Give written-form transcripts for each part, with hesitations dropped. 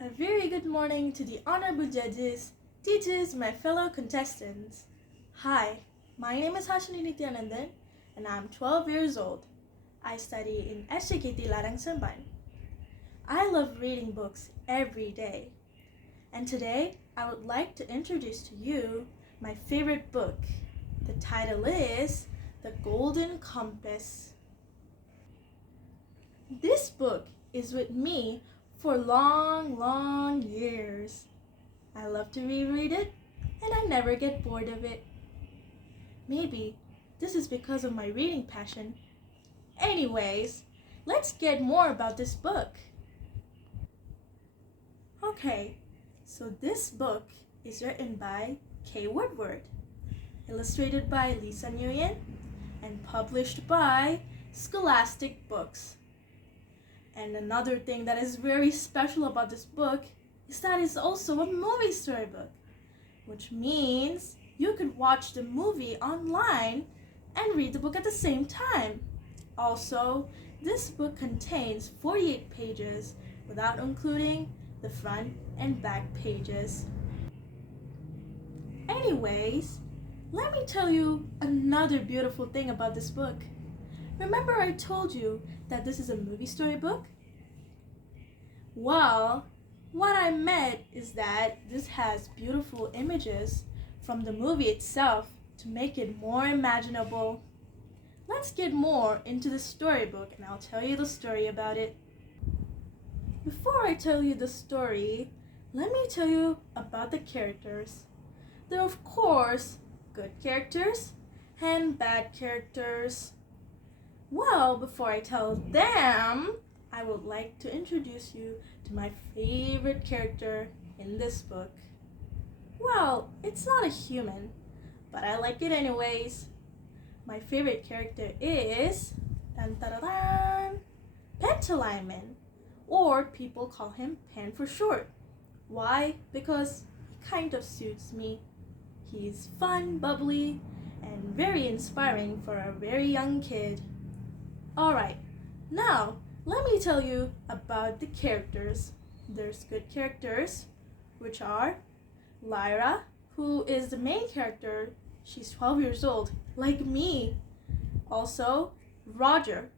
A very good morning to the honorable judges, teachers, my fellow contestants. Hi, my name is Hashini Nityanandan and I'm 12 years old. I study in SJKT Larang Serban. I love reading books every day. And today I would like to introduce to you my favorite book. The title is The Golden Compass. This book is with me for long years. I love to reread it and I never get bored of it. Maybe this is because of my reading passion. Anyways, let's get more about this book. Okay, so this book is written by K. Woodward, illustrated by Lisa Nguyen, and published by Scholastic Books. And another thing that is very special about this book is that it's also a movie storybook, which means you could watch the movie online and read the book at the same time. Also, this book contains 48 pages without including the front and back pages. Anyways, let me tell you another beautiful thing about this book. Remember I told you that this is a movie storybook? Well, what I meant is that this has beautiful images from the movie itself to make it more imaginable. Let's get more into the storybook and I'll tell you the story about it. Before I tell you the story, let me tell you about the characters. There are of course good characters and bad characters. Well, before I tell them, I would like to introduce you to my favorite character in this book. Well, it's not a human, but I like it anyways. My favorite character is Pentaliman, or people call him Pen for short. Why? Because he kind of suits me. He's fun, bubbly, and very inspiring for a very young kid. Alright, now let me tell you about the characters. There's good characters, which are Lyra, who is the main character. She's 12 years old, like me. Also, Roger,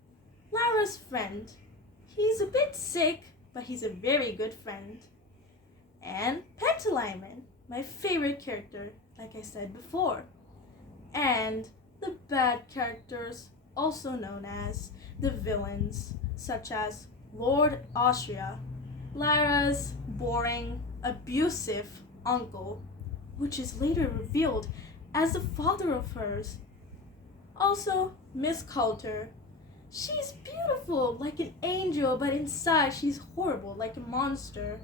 Lyra's friend. He's a bit sick, but he's a very good friend. And Pentaliman, my favorite character, like I said before. And the bad characters, also known as the villains, such as Lord Austria, Lyra's boring, abusive uncle, which is later revealed as the father of hers. Also, Miss Coulter. She's beautiful, like an angel, but inside she's horrible, like a monster.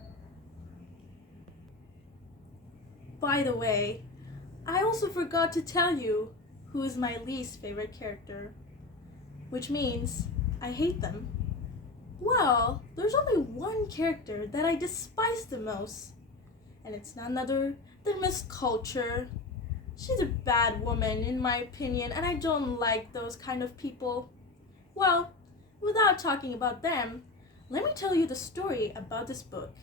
By the way, I also forgot to tell you who is my least favorite character, which means I hate them. Well, there's only one character that I despise the most, and it's none other than Miss Culture. She's a bad woman in my opinion, and I don't like those kind of people. Well, without talking about them, let me tell you the story about this book.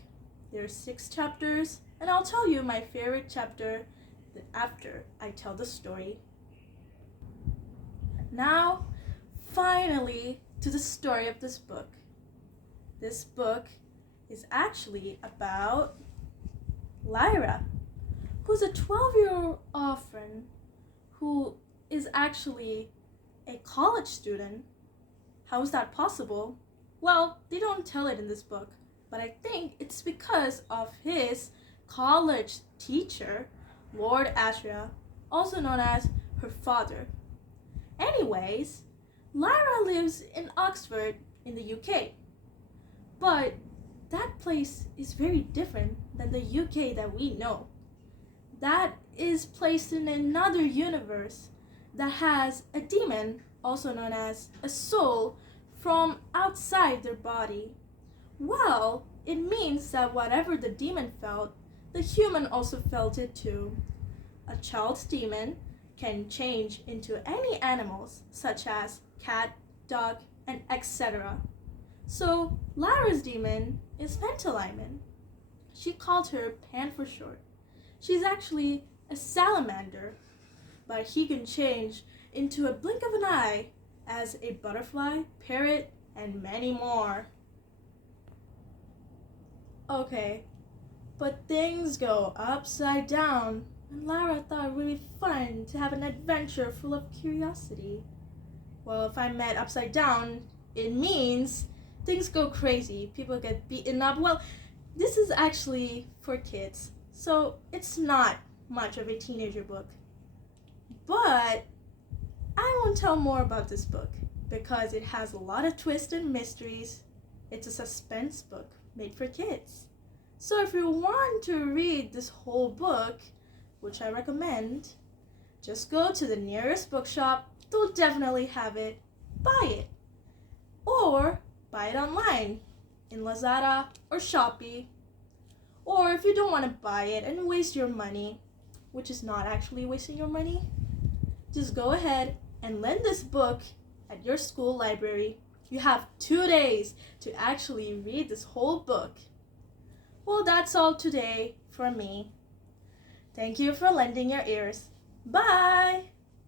There are 6 chapters, and I'll tell you my favorite chapter after I tell the story. Now, finally, to the story of this book. This book is actually about Lyra, who's a 12-year-old orphan who is actually a college student. How is that possible? Well, they don't tell it in this book, but I think it's because of his college teacher, Lord Austria, also known as her father. Anyways, Lyra lives in Oxford in the UK. But that place is very different than the UK that we know. That is placed in another universe that has a demon, also known as a soul, from outside their body. Well, it means that whatever the demon felt, the human also felt it too. A child's demon can change into any animals, such as cat, dog, and etc. So Lyra's demon is Pentaliman. She called her Pan for short. She's actually a salamander, but he can change into a blink of an eye as a butterfly, parrot, and many more. Okay, but things go upside down, and Lara thought it would be fun to have an adventure full of curiosity. Well, if I meant upside down, it means things go crazy, people get beaten up. Well, this is actually for kids, so it's not much of a teenager book. But I won't tell more about this book because it has a lot of twists and mysteries. It's a suspense book made for kids. So if you want to read this whole book, which I recommend, just go to the nearest bookshop. They'll definitely have it. Buy it. Or buy it online in Lazada or Shopee. Or if you don't want to buy it and waste your money, which is not actually wasting your money, just go ahead and lend this book at your school library. You have 2 days to actually read this whole book. Well, that's all today from me. Thank you for lending your ears. Bye!